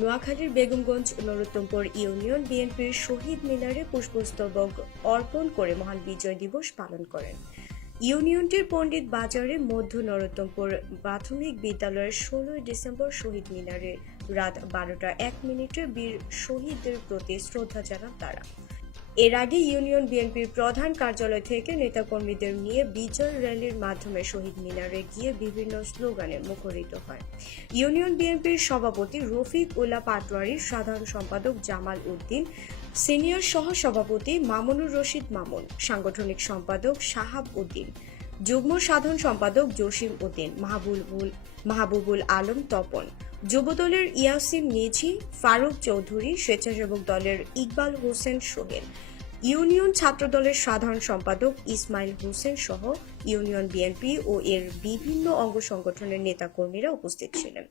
নোয়াখালীর বেগমগঞ্জ নরোত্তমপুর ইউনিয়ন বিএনপির শহীদ মিনারে পুষ্পস্তবক অর্পণ করে মহান বিজয় দিবস পালন করেন। ইউনিয়নটির পণ্ডিত বাজারে মধ্য নরোত্তমপুর প্রাথমিক বিদ্যালয়ের 16 ডিসেম্বর শহীদ মিনারে রাত 12:01 বীর শহীদদের প্রতি শ্রদ্ধা জানান তারা। এর আগে ইউনিয়ন বিএনপির প্রধান কার্যালয় থেকে নেতাকর্মীদের নিয়ে বিজয় র্যালির মাধ্যমে শহীদ মিনারে গিয়ে বিভিন্ন স্লোগানে মুখরিত হয়। ইউনিয়ন বিএনপির সভাপতি রফিক উল্লাহ পাটোয়ারি, সাধারণ সম্পাদক জামাল উদ্দিন, সিনিয়র সহ সভাপতি মামুনুর রশিদ মামুন, সাংগঠনিক সম্পাদক শাহাব উদ্দিন, যুগ্ম সাধারণ সম্পাদক জসিম উদ্দিন, মাহবুবুল আলম তপন, যুবদলের ইয়াসিন নিঝি, ফারুক চৌধুরী, স্বেচ্ছাসেবক দলের ইকবাল হোসেন সোহেল, ইউনিয়ন ছাত্রদলের সাধারণ সম্পাদক ইসমাইল হোসেন সহ ইউনিয়ন বিএনপি ও এর বিভিন্ন অঙ্গ সংগঠনের নেতাকর্মীরা উপস্থিত ছিলেন।